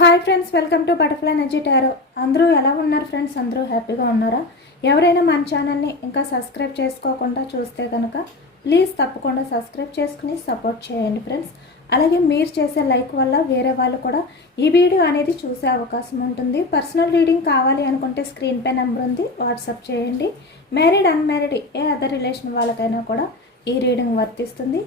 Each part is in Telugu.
Hi friends welcome to butterfly energy tarot అందరూ ఎలా ఉన్నారు ఫ్రెండ్స్ అందరూ హ్యాపీగా ఉన్నారా? ఎవరైనా మన ఛానల్ని ఇంకా సబ్స్క్రైబ్ చేసుకోకుండా చూస్తే కనుక ప్లీజ్ తప్పకుండా సబ్స్క్రైబ్ చేసుకుని సపోర్ట్ చేయండి ఫ్రెండ్స్ అలాగే మీరు చేసే లైక్ వల్ల వేరే వాళ్ళు కూడా ఈ వీడియో అనేది చూసే అవకాశం ఉంటుంది. పర్సనల్ రీడింగ్ కావాలి అనుకుంటే స్క్రీన్ పే నెంబర్ ఉంది. వాట్సాప్ చేయండి. మ్యారీడ్ అన్మ్యారీడ్ ఏ అదర్ రిలేషన్ వాళ్ళకైనా కూడా ఈ రీడింగ్ వర్తిస్తుంది.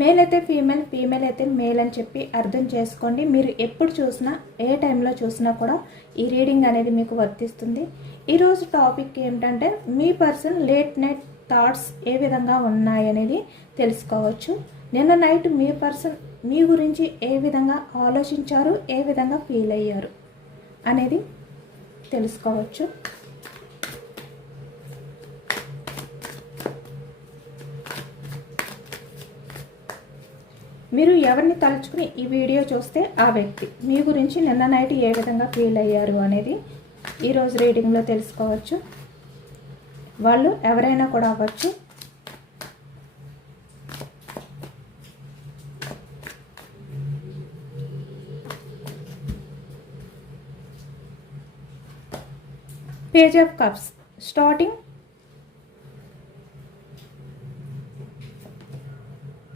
మేల్ అయితే ఫీమేల్ ఫీమేల్ అయితే మేల్ అని చెప్పి అర్థం చేసుకోండి. మీరు ఎప్పుడు చూసినా ఏ టైంలో చూసినా కూడా ఈ రీడింగ్ అనేది మీకు వర్తిస్తుంది. ఈరోజు టాపిక్ ఏమిటంటే మీ పర్సన్ లేట్ నైట్ థాట్స్ ఏ విధంగా ఉన్నాయనేది తెలుసుకోవచ్చు. నిన్న నైట్ మీ పర్సన్ మీ గురించి ఏ విధంగా ఆలోచించారు ఏ విధంగా ఫీల్ అయ్యారు అనేది తెలుసుకోవచ్చు. మీరు ఎవరిని తలుచుకుని ఈ వీడియో చూస్తే ఆ వ్యక్తి. మీ గురించి నిన్న నైట్ ఏ విధంగా ఫీల్ అయ్యారు అనేది ఈరోజు రీడింగ్లో తెలుసుకోవచ్చు. వాళ్ళు ఎవరైనా కూడా అవ్వచ్చు. Page of cups. Starting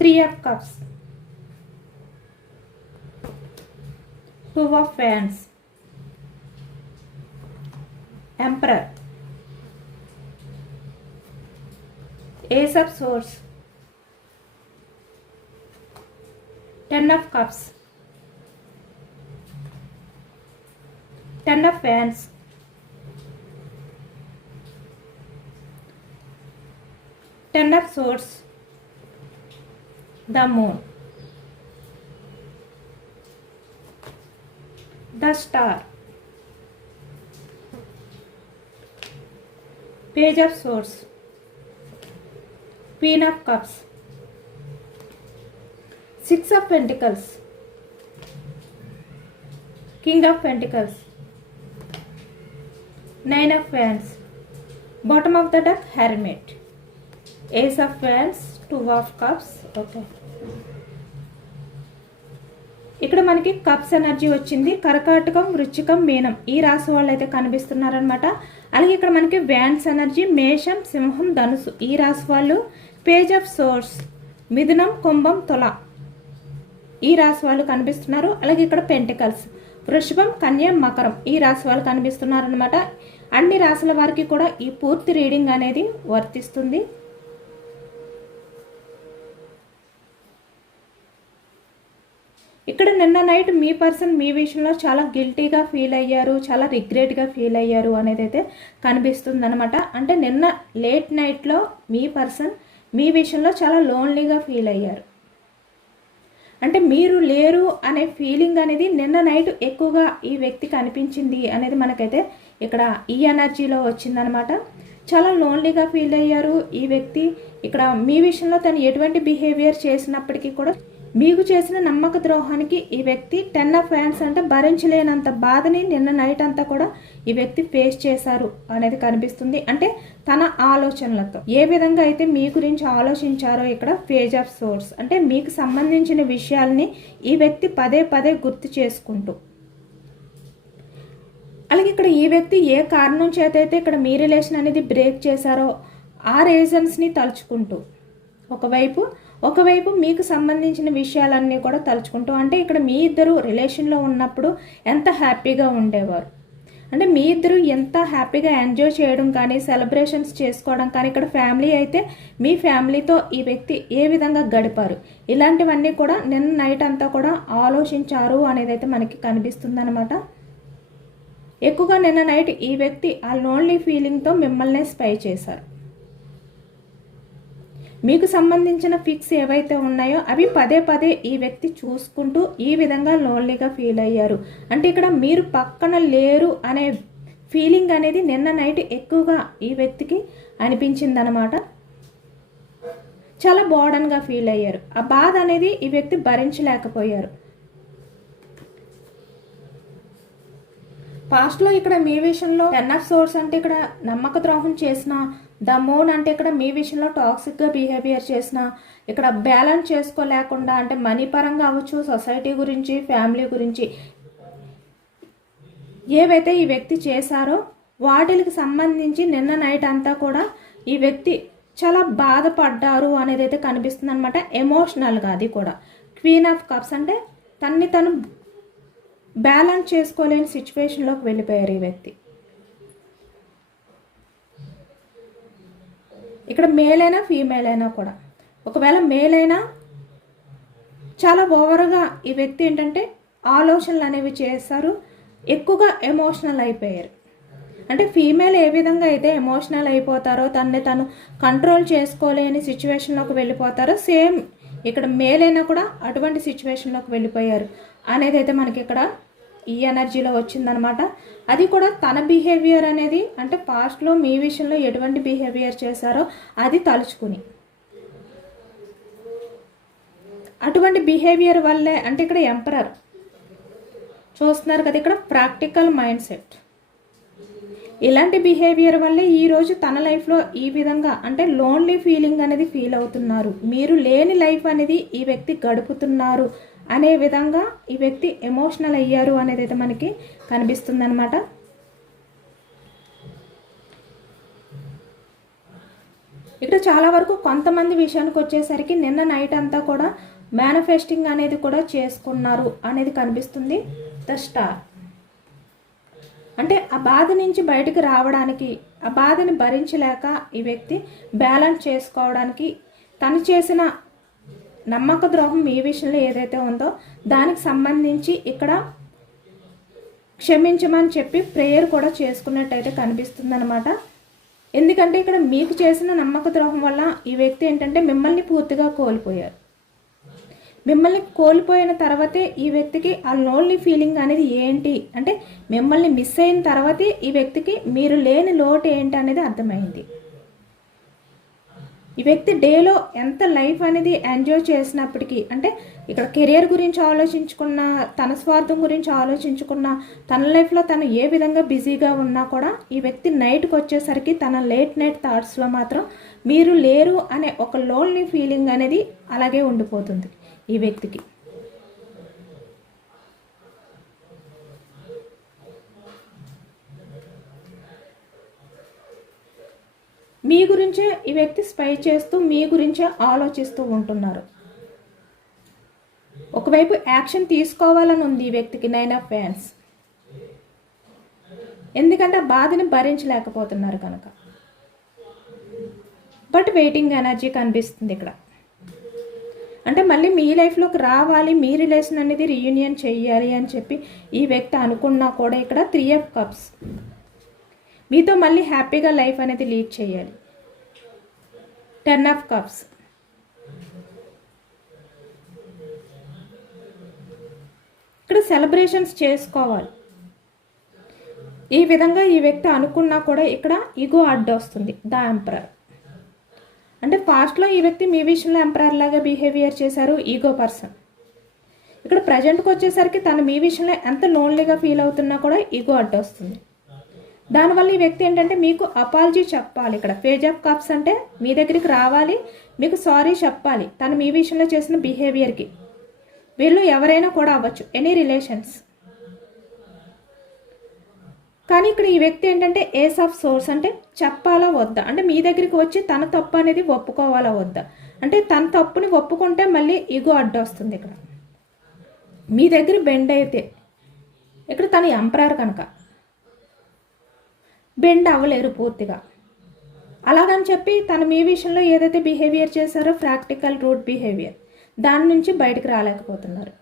three of cups. Two of wands emperor ace of swords ten of cups ten of wands ten of swords the moon the star page of swords. Queen of cups. Six of pentacles. King of pentacles. Nine of wands. Bottom of the deck hermit. Ace of wands two of cups. Okay ఇక్కడ మనకి కప్స్ ఎనర్జీ వచ్చింది. కర్కాటకం వృచ్చికం మీనం ఈ రాశి వాళ్ళు అయితే కనిపిస్తున్నారనమాట అలాగే ఇక్కడ మనకి వ్యాన్స్ ఎనర్జీ మేషం సింహం ధనుసు ఈ రాశి వాళ్ళు. పేజ్ ఆఫ్ సోర్స్ మిథునం కుంభం తుల ఈ రాశి వాళ్ళు కనిపిస్తున్నారు. అలాగే ఇక్కడ పెంటికల్స్ వృషభం కన్య మకరం ఈ రాశి వాళ్ళు కనిపిస్తున్నారనమాట అన్ని రాశుల వారికి కూడా ఈ పూర్తి రీడింగ్ అనేది వర్తిస్తుంది. ఇక్కడ నిన్న నైట్ మీ పర్సన్ మీ విషయంలో చాలా గిల్టీగా ఫీల్ అయ్యారు చాలా రిగ్రెట్గా ఫీల్ అయ్యారు అనేది అయితే కనిపిస్తుంది అనమాట అంటే నిన్న లేట్ నైట్లో మీ పర్సన్ మీ విషయంలో చాలా లోన్లీగా ఫీల్ అయ్యారు. అంటే మీరు లేరు అనే ఫీలింగ్ అనేది నిన్న నైట్ ఎక్కువగా ఈ వ్యక్తికి అనిపించింది అనేది మనకైతే ఇక్కడ ఈ ఎనర్జీలో వచ్చిందనమాట చాలా లోన్లీగా ఫీల్ అయ్యారు ఈ వ్యక్తి. ఇక్కడ మీ విషయంలో తను ఎటువంటి బిహేవియర్ చేసినప్పటికీ కూడా మీకు చేసిన నమ్మక ద్రోహానికి ఈ వ్యక్తి టెన్ ఆఫ్ హ్యాండ్స్ అంటే భరించలేనంత బాధని నిన్న నైట్ అంతా కూడా ఈ వ్యక్తి ఫేస్ చేశారు అనేది కనిపిస్తుంది. అంటే తన ఆలోచనలతో. ఏ విధంగా అయితే మీ గురించి ఆలోచించారో ఇక్కడ పేజ్ ఆఫ్ సోర్స్. అంటే మీకు సంబంధించిన విషయాల్ని ఈ వ్యక్తి పదే పదే గుర్తు చేసుకుంటూ. అలాగే ఇక్కడ ఈ వ్యక్తి ఏ కారణం చేత అయితే ఇక్కడ మీ రిలేషన్ అనేది బ్రేక్ చేశారో ఆ రీజన్స్ని తలుచుకుంటూ. ఒకవైపు ఒకవైపు మీకు సంబంధించిన విషయాలన్నీ కూడా తలుచుకుంటూ అంటే ఇక్కడ మీ ఇద్దరు రిలేషన్లో ఉన్నప్పుడు ఎంత హ్యాపీగా ఉండేవారు? అంటే మీ ఇద్దరు ఎంత హ్యాపీగా ఎంజాయ్ చేయడం కానీ సెలబ్రేషన్స్ చేసుకోవడం కానీ ఇక్కడ ఫ్యామిలీ అయితే మీ ఫ్యామిలీతో ఈ వ్యక్తి ఏ విధంగా గడిపారు? ఇలాంటివన్నీ కూడా నిన్న నైట్ అంతా కూడా ఆలోచించారు అనేది అయితే మనకి కనిపిస్తుంది అనమాట ఎక్కువగా నిన్న నైట్ ఈ వ్యక్తి ఆ లోన్లీ ఫీలింగ్తో మిమ్మల్ని స్పై చేశారు. మీకు సంబంధించిన ఫిక్స్ ఏవైతే ఉన్నాయో అవి పదే పదే ఈ వ్యక్తి చూసుకుంటూ ఈ విధంగా లోన్లీగా ఫీల్ అయ్యారు. అంటే ఇక్కడ మీరు పక్కన లేరు అనే ఫీలింగ్ అనేది నిన్న నైట్ ఎక్కువగా ఈ వ్యక్తికి అనిపించిందనమాట చాలా బోర్డన్గా ఫీల్ అయ్యారు. ఆ బాధ అనేది ఈ వ్యక్తి భరించలేకపోయారు. పాస్ట్లో ఇక్కడ మీ విషయంలో టెన్ ఆఫ్ సోర్స్ అంటే ఇక్కడ నమ్మక ద్రోహం చేసిన ద మూన్ అంటే ఇక్కడ మీ విషయంలో టాక్సిక్గా బిహేవియర్ చేసిన ఇక్కడ బ్యాలెన్స్ చేసుకోలేకుండా అంటే మనీ పరంగా అవ్వచ్చు సొసైటీ గురించి ఫ్యామిలీ గురించి ఏవైతే ఈ వ్యక్తి చేశారో వాటికి సంబంధించి నిన్న నైట్ అంతా కూడా ఈ వ్యక్తి చాలా బాధపడ్డారు అనేది అయితే కనిపిస్తుంది అనమాట ఎమోషనల్గా అది కూడా. క్వీన్ ఆఫ్ కప్స్ అంటే తన్ని తను బ్యాలెన్స్ చేసుకోలేని సిచ్యువేషన్లోకి వెళ్ళిపోయారు ఈ వ్యక్తి. ఇక్కడ మేల్ అయినా ఫీమేల్ అయినా కూడా. ఒకవేళ మేల్ అయినా చాలా ఓవర్గా ఈ వ్యక్తి ఏంటంటే ఆలోచనలు అనేవి చేస్తారు ఎక్కువగా ఎమోషనల్ అయిపోయారు. అంటే ఫీమేల్ ఏ విధంగా అయితే ఎమోషనల్ అయిపోతారో తనని తను కంట్రోల్ చేసుకోలేని సిచ్యువేషన్లోకి వెళ్ళిపోతారో సేమ్ ఇక్కడ మేల్ అయినా కూడా అటువంటి సిచ్యువేషన్లోకి వెళ్ళిపోయారు. అనేది అయితే మనకి ఇక్కడ ఈ ఎనర్జీలో వచ్చిందనమాట. అది కూడా తన బిహేవియర్ అనేది అంటే పాస్ట్లో మీ విషయంలో ఎటువంటి బిహేవియర్ చేశారో అది తలుచుకుని. అటువంటి బిహేవియర్ వల్లే అంటే ఇక్కడ ఎంపరర్ చూస్తున్నారు కదా ఇక్కడ ప్రాక్టికల్ మైండ్ సెట్. ఇలాంటి బిహేవియర్ వల్లే ఈరోజు తన లైఫ్లో ఈ విధంగా అంటే లోన్లీ ఫీలింగ్ అనేది ఫీల్ అవుతున్నారు. మీరు లేని లైఫ్ అనేది ఈ వ్యక్తి గడుపుతున్నారు అనే విధంగా ఈ వ్యక్తి ఎమోషనల్ అయ్యారు అనేది అయితే మనకి కనిపిస్తుంది అనమాట ఇక్కడ చాలా వరకు కొంతమంది విషయానికి వచ్చేసరికి నిన్న నైట్ అంతా కూడా మేనిఫెస్టింగ్ అనేది కూడా చేసుకున్నారు అనేది కనిపిస్తుంది. ద స్టార్ అంటే ఆ బాధ నుంచి బయటకు రావడానికి ఆ బాధని భరించలేక ఈ వ్యక్తి బ్యాలెన్స్ చేసుకోవడానికి తను చేసిన నమ్మక ద్రోహం మీ విషయంలో ఏదైతే ఉందో దానికి సంబంధించి ఇక్కడ క్షమించమని చెప్పి ప్రేయర్ కూడా చేసుకున్నట్టయితే కనిపిస్తుంది అనమాట ఎందుకంటే ఇక్కడ మీకు చేసిన నమ్మక ద్రోహం వల్ల ఈ వ్యక్తి ఏంటంటే మిమ్మల్ని పూర్తిగా కోల్పోయారు. మిమ్మల్ని కోల్పోయిన తర్వాతే ఈ వ్యక్తికి ఆ లోన్లీ ఫీలింగ్ అనేది ఏంటి? అంటే మిమ్మల్ని మిస్ అయిన తర్వాతే ఈ వ్యక్తికి మీరు లేని లోటు ఏంటి అనేది అర్థమైంది. ఈ వ్యక్తి డేలో ఎంత లైఫ్ అనేది ఎంజాయ్ చేసినప్పటికీ అంటే ఇక్కడ కెరియర్ గురించి ఆలోచించుకున్న తన స్వార్థం గురించి ఆలోచించుకున్న తన లైఫ్లో తను ఏ విధంగా బిజీగా ఉన్నా కూడా ఈ వ్యక్తి నైట్కి వచ్చేసరికి తన లేట్ నైట్ థాట్స్లో మాత్రం మీరు లేరు అనే ఒక లోన్లీ ఫీలింగ్ అనేది అలాగే ఉండిపోతుంది ఈ వ్యక్తికి. మీ గురించే ఈ వ్యక్తి స్పై చేస్తూ మీ గురించే ఆలోచిస్తూ ఉంటున్నారు. ఒకవైపు యాక్షన్ తీసుకోవాలని ఉంది ఈ వ్యక్తికి నైన్ ఆఫ్ ఫ్యాన్స్ ఎందుకంటే ఆ బాధని భరించలేకపోతున్నారు కనుక. బట్ వెయిటింగ్ ఎనర్జీ కనిపిస్తుంది ఇక్కడ. అంటే మళ్ళీ మీ లైఫ్లోకి రావాలి మీ రిలేషన్ అనేది రీయూనియన్ చెయ్యాలి అని చెప్పి ఈ వ్యక్తి అనుకున్నా కూడా ఇక్కడ త్రీ ఆఫ్ కప్స్ మీతో మళ్ళీ హ్యాపీగా లైఫ్ అనేది లీడ్ చేయాలి. Ten of cups. ఇక్కడ సెలబ్రేషన్స్ చేసుకోవాలి. ఈ విధంగా ఈ వ్యక్తి అనుకున్నా కూడా ఇక్కడ ఈగో అడ్డు వస్తుంది ద ఎంపరర్. అంటే పాస్ట్లో ఈ వ్యక్తి మీ విషయంలో ఎంపరర్ లాగా బిహేవియర్ చేశారు ఈగో పర్సన్. ఇక్కడ ప్రజెంట్కి వచ్చేసరికి తను మీ విషయంలో ఎంత లోన్లీగా ఫీల్ అవుతున్నా కూడా ఈగో అడ్డొస్తుంది దానివల్ల ఈ వ్యక్తి ఏంటంటే మీకు అపాలజీ చెప్పాలి ఇక్కడ. పేజ్ ఆఫ్ కప్స్ అంటే మీ దగ్గరికి రావాలి మీకు సారీ చెప్పాలి. తను మీ విషయంలో చేసిన బిహేవియర్కి వీళ్ళు ఎవరైనా కూడా అవ్వచ్చు. ఎనీ రిలేషన్స్ కానీ ఇక్కడ ఈ వ్యక్తి ఏంటంటే ఏస్ ఆఫ్ సోర్స్ అంటే చెప్పాలా వద్దా? అంటే మీ దగ్గరికి వచ్చి తన తప్పు అనేది ఒప్పుకోవాలా వద్దా? అంటే తన తప్పుని ఒప్పుకుంటే మళ్ళీ ఈగో అడ్డు వస్తుంది ఇక్కడ. మీ దగ్గర బెండ్ అయితే ఇక్కడ తన ఎంపరర్ కనుక. బెండ్ అవ్వలేరు పూర్తిగా. అలాగని చెప్పి తను మీ విషయంలో ఏదైతే బిహేవియర్ చేశారో ప్రాక్టికల్ రూట్ బిహేవియర్ దాని నుంచి బయటకు రాలేకపోతున్నారు.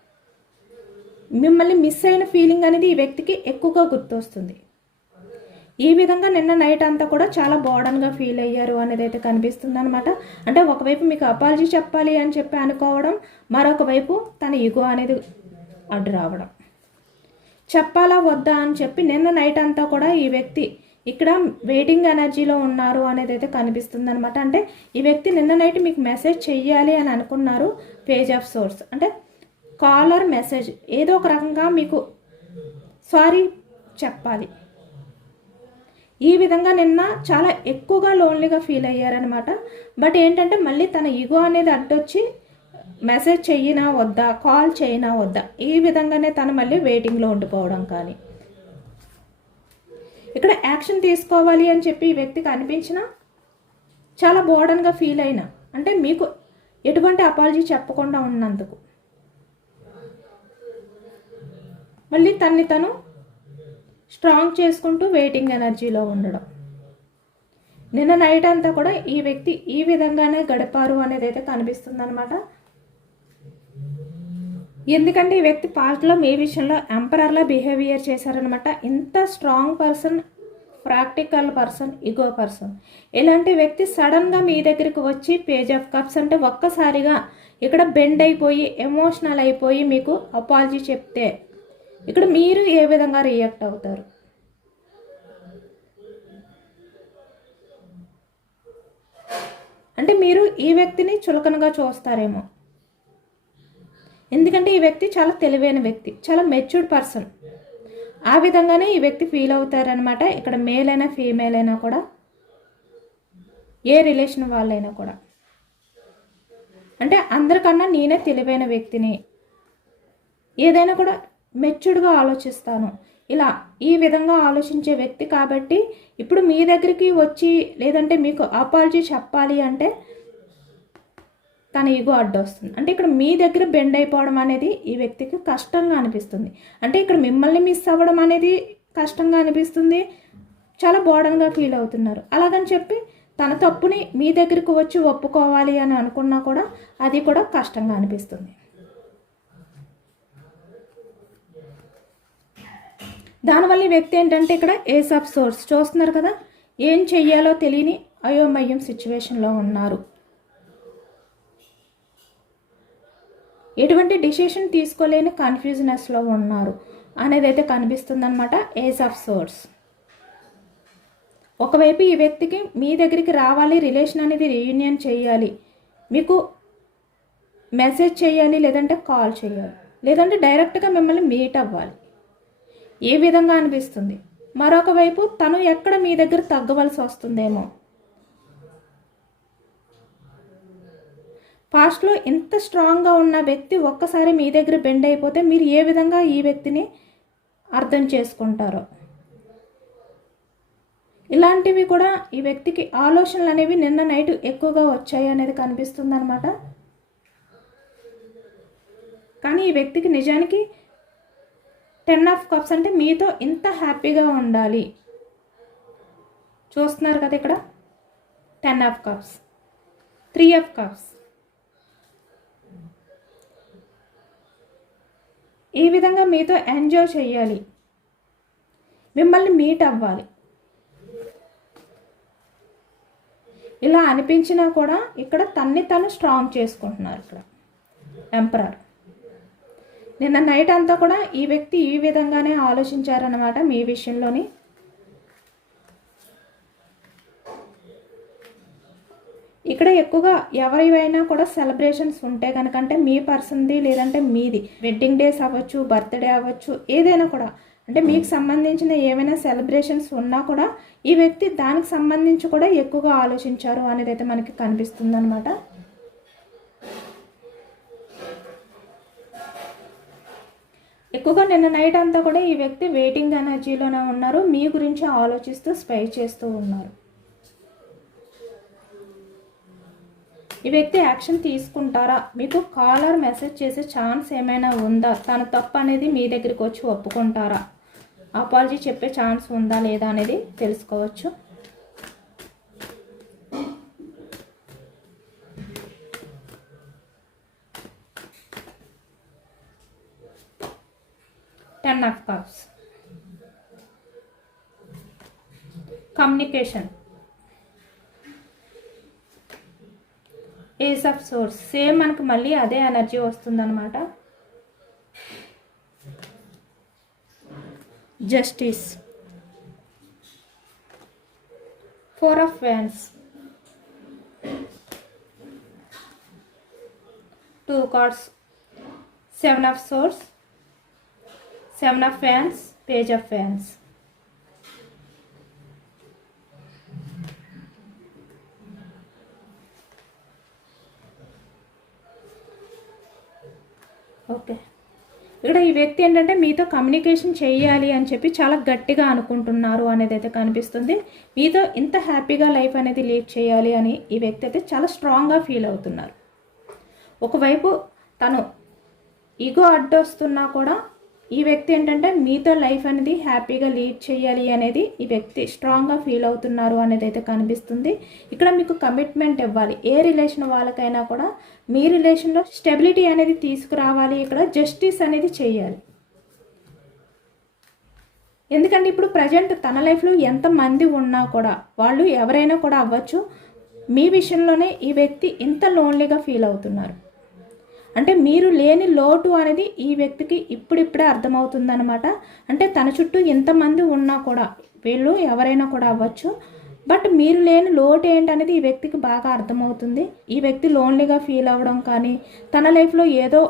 మిమ్మల్ని మిస్ అయిన ఫీలింగ్ అనేది ఈ వ్యక్తికి ఎక్కువగా గుర్తొస్తుంది. ఈ విధంగా నిన్న నైట్ అంతా కూడా చాలా బోర్డన్గా ఫీల్ అయ్యారు అనేది అయితే కనిపిస్తుంది అనమాట అంటే ఒకవైపు మీకు అపాలజీ చెప్పాలి అని చెప్పి అనుకోవడం మరొక వైపు తన ఇగో అనేది అడ్డు రావడం. చెప్పాలా వద్దా అని చెప్పి నిన్న నైట్ అంతా కూడా ఈ వ్యక్తి ఇక్కడ వెయిటింగ్ ఎనర్జీలో ఉన్నారు అనేది అయితే కనిపిస్తుంది అనమాట అంటే ఈ వ్యక్తి నిన్న నైట్ మీకు మెసేజ్ చెయ్యాలి అని అనుకున్నారు పేజ్ ఆఫ్ సోర్స్ అంటే కాలర్ మెసేజ్ ఏదో ఒక రకంగా మీకు సారీ చెప్పాలి. ఈ విధంగా నిన్న చాలా ఎక్కువగా లోన్లీగా ఫీల్ అయ్యారనమాట బట్ ఏంటంటే మళ్ళీ తన ఈగో అనేది అడ్డొచ్చి మెసేజ్ చెయ్యినా వద్దా కాల్ చేయనా వద్దా ఈ విధంగానే తను మళ్ళీ వెయిటింగ్లో ఉండిపోవడం కానీ. ఇక్కడ యాక్షన్ తీసుకోవాలి అని చెప్పి ఈ వ్యక్తికి అనిపించిన చాలా బోర్డన్గా ఫీల్ అయినా అంటే మీకు ఎటువంటి అపాలజీ చెప్పకుండా ఉన్నందుకు. మళ్ళీ తన్ని తను స్ట్రాంగ్ చేసుకుంటూ వెయిటింగ్ ఎనర్జీలో ఉండడం. నిన్న నైట్ అంతా కూడా ఈ వ్యక్తి ఈ విధంగానే గడిపారు అనేది అయితే కనిపిస్తుంది అనమాట ఎందుకంటే ఈ వ్యక్తి పాస్ట్లో మీ విషయంలో ఎంపరర్లా బిహేవియర్ చేశారనమాట ఇంత strong person practical person ego person. ఇలాంటి వ్యక్తి సడన్గా మీ దగ్గరికి వచ్చి పేజ్ ఆఫ్ కప్స్ అంటే ఒక్కసారిగా ఇక్కడ బెండ్ అయిపోయి ఎమోషనల్ అయిపోయి మీకు అపాలజీ చెప్తే ఇక్కడ మీరు ఏ విధంగా రియాక్ట్ అవుతారు? అంటే మీరు ఈ వ్యక్తిని చులకనగా చూస్తారేమో. ఎందుకంటే ఈ వ్యక్తి చాలా తెలివైన వ్యక్తి చాలా మెచ్యూర్డ్ పర్సన్ ఆ విధంగానే ఈ వ్యక్తి ఫీల్ అవుతారనమాట ఇక్కడ మేల్ అయినా ఫీమేల్ అయినా కూడా ఏ రిలేషన్ వాళ్ళైనా కూడా. అంటే అందరికన్నా నేనే తెలివైన వ్యక్తిని. ఏదైనా కూడా మెచ్యూర్డ్గా ఆలోచిస్తాను. ఇలా ఈ విధంగా ఆలోచించే వ్యక్తి కాబట్టి ఇప్పుడు మీ దగ్గరికి వచ్చి లేదంటే మీకు అపాలజీ చెప్పాలి అంటే తన ఈగో అడ్డొస్తుంది. అంటే ఇక్కడ మీ దగ్గర బెండ్ అయిపోవడం అనేది ఈ వ్యక్తికి కష్టంగా అనిపిస్తుంది. అంటే ఇక్కడ మిమ్మల్ని మిస్ అవ్వడం అనేది కష్టంగా అనిపిస్తుంది. చాలా బోడన్గా ఫీల్ అవుతున్నారు. అలాగని చెప్పి తన తప్పుని మీ దగ్గరికి వచ్చి ఒప్పుకోవాలి అని అనుకున్నా కూడా అది కూడా కష్టంగా అనిపిస్తుంది. దానివల్ల ఈ వ్యక్తి ఏంటంటే ఇక్కడ ఏస్ ఆఫ్ సోర్స్ చూస్తున్నారు కదా? ఏం చెయ్యాలో తెలియని అయోమయం సిచ్యువేషన్లో ఉన్నారు. ఎటువంటి డిసిషన్ తీసుకోలేని కన్ఫ్యూజనెస్లో ఉన్నారు అనేది అయితే కనిపిస్తుందన్నమాట ఏజ్ ఆఫ్ సోర్స్ ఒకవైపు ఈ వ్యక్తికి మీ దగ్గరికి రావాలి రిలేషన్ అనేది రీయూనియన్ చేయాలి మీకు మెసేజ్ చేయాలి లేదంటే కాల్ చేయాలి లేదంటే డైరెక్ట్గా మిమ్మల్ని మీట్ అవ్వాలి. ఏ విధంగా అనిపిస్తుంది? మరొక వైపు తను ఎక్కడ మీ దగ్గర తగ్గవలసి వస్తుందేమో? పాస్ట్లో ఇంత స్ట్రాంగ్గా ఉన్న వ్యక్తి ఒక్కసారి మీ దగ్గర బెండ్ అయిపోతే మీరు ఏ విధంగా ఈ వ్యక్తిని అర్థం చేసుకుంటారో. ఇలాంటివి కూడా ఈ వ్యక్తికి ఆలోచనలు అనేవి నిన్న నైట్ ఎక్కువగా వచ్చాయి అనేది కనిపిస్తుంది అనమాట కానీ ఈ వ్యక్తికి నిజానికి టెన్ ఆఫ్ కప్స్ అంటే మీతో ఇంత హ్యాపీగా ఉండాలి. చూస్తున్నారు కదా ఇక్కడ? Ten of cups three of cups ఈ విధంగా మీతో ఎంజాయ్ చేయాలి మిమ్మల్ని మీట్ అవ్వాలి. ఇలా అనిపించినా కూడా ఇక్కడ తన్ని తను స్ట్రాంగ్ చేసుకుంటున్నారు ఇక్కడ. ఎంపరర్ నిన్న నైట్ అంతా కూడా ఈ వ్యక్తి ఈ విధంగానే ఆలోచించారనమాట మీ విషయంలోని. ఇక్కడ ఎక్కువగా ఎవరివైనా కూడా సెలబ్రేషన్స్ ఉంటే కనుక అంటే మీ పర్సన్ది లేదంటే మీది వెడ్డింగ్ డేస్ అవ్వచ్చు బర్త్డే అవ్వచ్చు ఏదైనా కూడా అంటే మీకు సంబంధించిన ఏమైనా సెలబ్రేషన్స్ ఉన్నా కూడా ఈ వ్యక్తి దానికి సంబంధించి కూడా ఎక్కువగా ఆలోచించారు అనేది అయితే మనకి కనిపిస్తుంది అనమాట ఎక్కువగా నిన్న నైట్ అంతా కూడా ఈ వ్యక్తి వెయిటింగ్ ఎనర్జీలోనే ఉన్నారు మీ గురించి ఆలోచిస్తూ స్పై చేస్తూ ఉన్నారు. ఈ వ్యక్తి యాక్షన్ తీసుకుంటారా? మీకు కాలర్ మెసేజ్ చేసే ఛాన్స్ ఏమైనా ఉందా? తన తప్పు అనేది మీ దగ్గరికి వచ్చి ఒప్పుకుంటారా? అపాలజీ చెప్పే ఛాన్స్ ఉందా లేదా అనేది తెలుసుకోవచ్చు. Ten of cups. Communication. Ace of swords same మనకు మళ్ళీ అదే ఎనర్జీ వస్తుందన్నమాట. Justice four of wands two cards seven of swords seven of fans page of fans okay. ఇక్కడ ఈ వ్యక్తి ఏంటంటే మీతో కమ్యూనికేషన్ చేయాలి అని చెప్పి చాలా గట్టిగా అనుకుంటున్నారు అనేది అయితే కనిపిస్తుంది. మీతో ఇంత హ్యాపీగా లైఫ్ అనేది లీడ్ చేయాలి అని ఈ వ్యక్తి అయితే చాలా స్ట్రాంగ్గా ఫీల్ అవుతున్నారు. ఒకవైపు తను ఈగో అడ్డొస్తున్నా కూడా ఈ వ్యక్తి ఏంటంటే మీతో లైఫ్ అనేది హ్యాపీగా లీడ్ చేయాలి అనేది ఈ వ్యక్తి స్ట్రాంగ్గా ఫీల్ అవుతున్నారు అనేది అయితే కనిపిస్తుంది. ఇక్కడ మీకు కమిట్మెంట్ ఇవ్వాలి. ఏ రిలేషన్ వాళ్ళకైనా కూడా మీ రిలేషన్లో స్టెబిలిటీ అనేది తీసుకురావాలి. ఇక్కడ జస్టిస్ అనేది చేయాలి. ఎందుకంటే ఇప్పుడు ప్రజెంట్ తన లైఫ్లో ఎంతమంది ఉన్నా కూడా వాళ్ళు ఎవరైనా కూడా అవ్వచ్చు. మీ విషయంలోనే ఈ వ్యక్తి ఇంత లోన్లీగా ఫీల్ అవుతున్నారు. అంటే మీరు లేని లోటు అనేది ఈ వ్యక్తికి ఇప్పుడిప్పుడే అర్థమవుతుందనమాట అంటే తన చుట్టూ ఎంతమంది ఉన్నా కూడా వీళ్ళు ఎవరైనా కూడా అవ్వచ్చు. బట్ మీరు లేని లోటు ఏంటనేది ఈ వ్యక్తికి బాగా అర్థమవుతుంది. ఈ వ్యక్తి లోన్లీగా ఫీల్ అవ్వడం కానీ తన లైఫ్లో ఏదో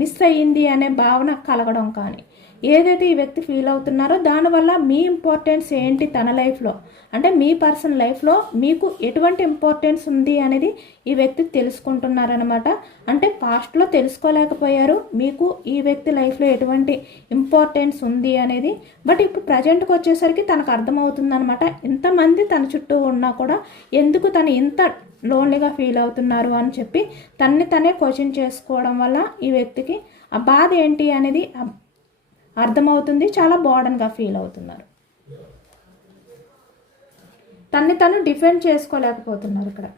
మిస్ అయ్యింది అనే భావన కలగడం కానీ. ఏదైతే ఈ వ్యక్తి ఫీల్ అవుతున్నారో దానివల్ల మీ ఇంపార్టెన్స్ ఏంటి తన లైఫ్లో? అంటే మీ పర్సన్ లైఫ్లో మీకు ఎటువంటి ఇంపార్టెన్స్ ఉంది అనేది ఈ వ్యక్తి తెలుసుకుంటున్నారనమాట అంటే పాస్ట్లో తెలుసుకోలేకపోయారు మీకు ఈ వ్యక్తి లైఫ్లో ఎటువంటి ఇంపార్టెన్స్ ఉంది అనేది. బట్ ఇప్పుడు ప్రజెంట్కి వచ్చేసరికి తనకు అర్థమవుతుందనమాట ఇంతమంది తన చుట్టూ ఉన్నా కూడా ఎందుకు తను ఇంత లోన్లీగా ఫీల్ అవుతున్నారు అని చెప్పి తన్ని తనే క్వశ్చన్ చేసుకోవడం వల్ల ఈ వ్యక్తికి ఆ బాధ ఏంటి అనేది అర్థమవుతుంది చాలా బోర్డన్గా ఫీల్ అవుతున్నారు. తన్ని తను డిఫెండ్ చేసుకోలేకపోతున్నారు ఇక్కడ.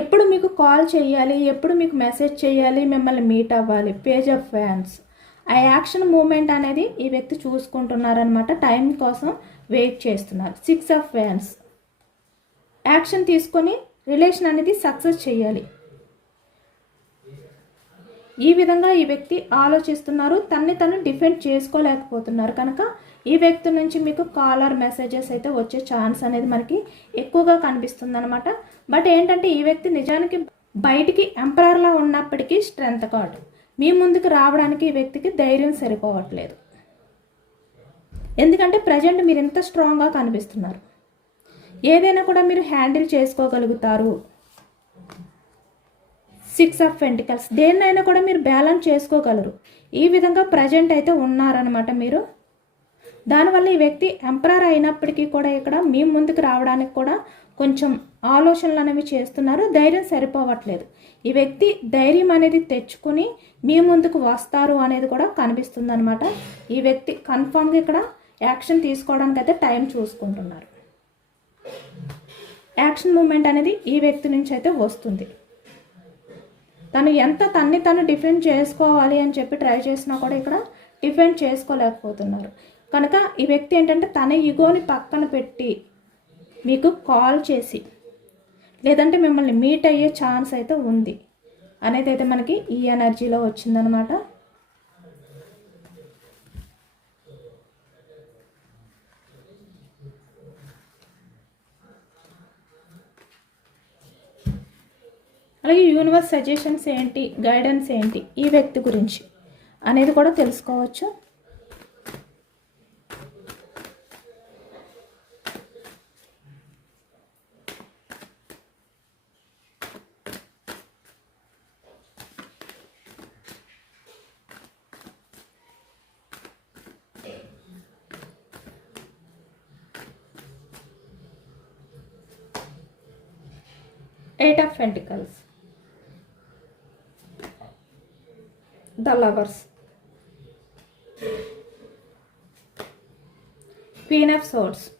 ఎప్పుడు మీకు కాల్ చేయాలి ఎప్పుడు మీకు మెసేజ్ చేయాలి మిమ్మల్ని మీట్ అవ్వాలి పేజ్ ఆఫ్ ఫ్యాన్స్ ఆ యాక్షన్ మూమెంట్ అనేది ఈ వ్యక్తి చూసుకుంటున్నారనమాట టైం కోసం వెయిట్ చేస్తున్నారు. సిక్స్ ఆఫ్ ఫ్యాన్స్ యాక్షన్ తీసుకొని రిలేషన్ అనేది సక్సెస్ చేయాలి. ఈ విధంగా ఈ వ్యక్తి ఆలోచిస్తున్నారు తన్ని తను డిఫెండ్ చేసుకోలేకపోతున్నారు. కనుక ఈ వ్యక్తి నుంచి మీకు కాలర్ మెసేజెస్ అయితే వచ్చే ఛాన్స్ అనేది మనకి ఎక్కువగా కనిపిస్తుంది అనమాట బట్ ఏంటంటే ఈ వ్యక్తి నిజానికి బయటికి ఎంపరర్లా ఉన్నప్పటికీ స్ట్రెంత్ కార్డ్ మీ ముందుకు రావడానికి ఈ వ్యక్తికి ధైర్యం సరిపోవట్లేదు. ఎందుకంటే ప్రజెంట్ మీరు ఇంత స్ట్రాంగ్గా కనిపిస్తున్నారు. ఏదైనా కూడా మీరు హ్యాండిల్ చేసుకోగలుగుతారు. సిక్స్ ఆఫ్ పెంటికల్స్ దేన్నైనా కూడా మీరు బ్యాలెన్స్ చేసుకోగలరు. ఈ విధంగా ప్రజెంట్ అయితే ఉన్నారనమాట మీరు. దానివల్ల ఈ వ్యక్తి ఎంపరర్ అయినప్పటికీ కూడా ఇక్కడ మీ ముందుకు రావడానికి కూడా కొంచెం ఆలోచనలు అనేవి చేస్తున్నారు. ధైర్యం సరిపోవట్లేదు. ఈ వ్యక్తి ధైర్యం అనేది తెచ్చుకుని మీ ముందుకు వస్తారు అనేది కూడా కనిపిస్తుంది అనమాట ఈ వ్యక్తి కన్ఫామ్గా ఇక్కడ యాక్షన్ తీసుకోవడానికి అయితే టైం చూసుకుంటున్నారు. యాక్షన్ మూమెంట్ అనేది ఈ వ్యక్తి నుంచి అయితే వస్తుంది. తను ఎంత తన్ని తను డిఫెండ్ చేసుకోవాలి అని చెప్పి ట్రై చేసినా కూడా ఇక్కడ డిఫెండ్ చేసుకోలేకపోతున్నారు. కనుక ఈ వ్యక్తి ఏంటంటే తన ఈగోని పక్కన పెట్టి మీకు కాల్ చేసి లేదంటే మిమ్మల్ని మీట్ అయ్యే ఛాన్స్ అయితే ఉంది. అనేది అయితే మనకి ఈ ఎనర్జీలో వచ్చిందనమాట అలాగే యూనివర్స్ సజెషన్స్ ఏంటి? గైడెన్స్ ఏంటి? ఈ వ్యక్తి గురించి అనేది కూడా తెలుసుకోవచ్చు. Eight of pentacles the lovers. Queen of swords.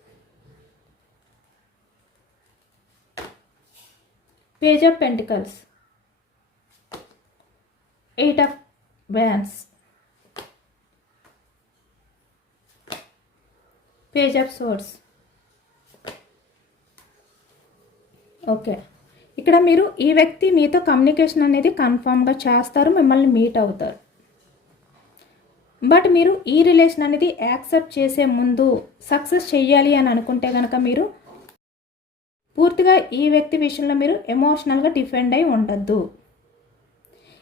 Page of pentacles. Eight of wands. Page of swords. Okay ఇక్కడ మీరు ఈ వ్యక్తి మీతో కమ్యూనికేషన్ అనేది కన్ఫామ్గా చేస్తారు మిమ్మల్ని మీట్ అవుతారు. బట్ మీరు ఈ రిలేషన్ అనేది యాక్సెప్ట్ చేసే ముందు సక్సెస్ చేయాలి అని అనుకుంటే కనుక మీరు పూర్తిగా ఈ వ్యక్తి విషయంలో మీరు ఎమోషనల్గా డిఫెండ్ అయి ఉండద్దు.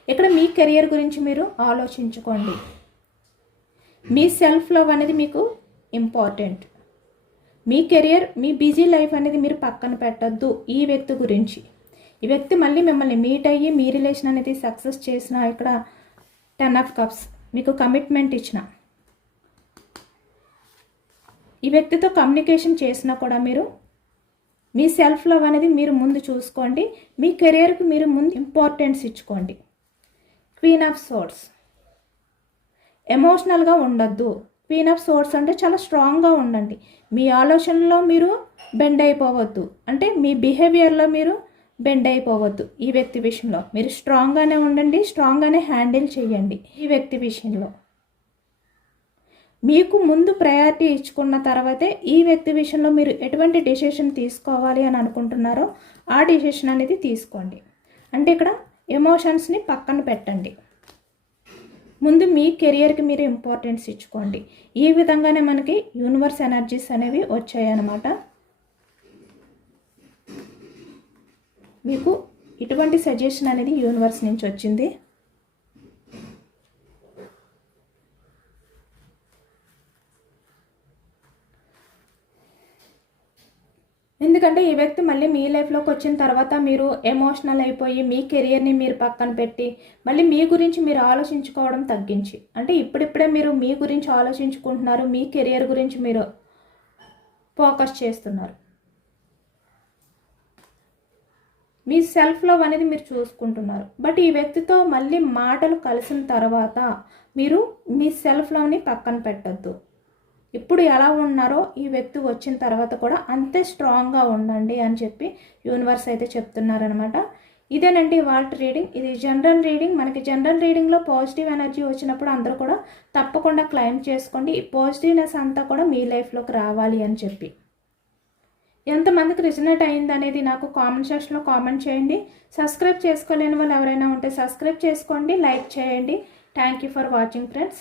ఇక్కడ మీ కెరియర్ గురించి మీరు ఆలోచించుకోండి. మీ సెల్ఫ్ లవ్ అనేది మీకు ఇంపార్టెంట్ మీ కెరియర్ మీ బిజీ లైఫ్ అనేది మీరు పక్కన పెట్టద్దు ఈ వ్యక్తి గురించి. ఈ వ్యక్తి మళ్ళీ మిమ్మల్ని మీట్ అయ్యి మీ రిలేషన్ అనేది సక్సెస్ చేసిన ఇక్కడ టెన్ ఆఫ్ కప్స్ మీకు కమిట్మెంట్ ఇచ్చిన. ఈ వ్యక్తితో కమ్యూనికేషన్ చేసినా కూడా మీరు మీ సెల్ఫ్ లవ్ అనేది మీరు ముందు చూసుకోండి. మీ కెరియర్కి మీరు ముందు ఇంపార్టెన్స్ ఇచ్చుకోండి. క్వీన్ ఆఫ్ సోర్స్ ఎమోషనల్గా ఉండొద్దు. క్వీన్ ఆఫ్ సోర్స్ అంటే చాలా స్ట్రాంగ్గా ఉండండి. మీ ఆలోచనలో మీరు బెండ్ అయిపోవద్దు. అంటే మీ బిహేవియర్లో మీరు బెండ్ అయిపోవద్దు ఈ వ్యక్తి విషయంలో. మీరు స్ట్రాంగ్గానే ఉండండి స్ట్రాంగ్గానే హ్యాండిల్ చేయండి ఈ వ్యక్తి విషయంలో. మీకు ముందు ప్రయారిటీ ఇచ్చుకున్న తర్వాతే ఈ వ్యక్తి విషయంలో మీరు ఎటువంటి డిసిషన్ తీసుకోవాలి అని అనుకుంటున్నారో ఆ డిసిషన్ అనేది తీసుకోండి. అంటే ఇక్కడ ఎమోషన్స్ని పక్కన పెట్టండి. ముందు మీ కెరియర్కి మీరు ఇంపార్టెన్స్ ఇచ్చుకోండి. ఈ విధంగానే మనకి యూనివర్స్ ఎనర్జీస్ అనేవి వచ్చాయన్నమాట. మీకు ఇటువంటి సజెషన్ అనేది యూనివర్స్ నుంచి వచ్చింది. ఎందుకంటే ఈ వ్యక్తి మళ్ళీ మీ లైఫ్లోకి వచ్చిన తర్వాత మీరు ఎమోషనల్ అయిపోయి మీ కెరియర్ని మీరు పక్కన పెట్టి మళ్ళీ మీ గురించి మీరు ఆలోచించుకోవడం తగ్గించి. అంటే ఇప్పుడిప్పుడే మీరు మీ గురించి ఆలోచించుకుంటున్నారు మీ కెరియర్ గురించి మీరు ఫోకస్ చేస్తున్నారు. మీ సెల్ఫ్ లవ్ అనేది మీరు చూసుకుంటున్నారు. బట్ ఈ వ్యక్తితో మళ్ళీ మాటలు కలిసిన తర్వాత మీరు మీ సెల్ఫ్ లవ్ని పక్కన పెట్టద్దు. ఇప్పుడు ఎలా ఉన్నారో ఈ వ్యక్తి వచ్చిన తర్వాత కూడా అంతే స్ట్రాంగ్గా ఉండండి అని చెప్పి యూనివర్స్ అయితే చెప్తున్నారనమాట ఇదేనండి వాల్ట్ రీడింగ్. ఇది జనరల్ రీడింగ్ మనకి జనరల్ రీడింగ్లో పాజిటివ్ ఎనర్జీ వచ్చినప్పుడు అందరూ కూడా తప్పకుండా క్లైమ్ చేసుకోండి. ఈ పాజిటివ్నెస్ అంతా కూడా మీ లైఫ్లోకి రావాలి అని చెప్పి. ఎంతమందికి రిజనేట్ అయింది అనేది నాకు కామెంట్ సెక్షన్లో కామెంట్ చేయండి. సబ్స్క్రైబ్ చేసుకోలేని వాళ్ళు ఎవరైనా ఉంటే సబ్స్క్రైబ్ చేసుకోండి లైక్ చేయండి. Thank you for watching friends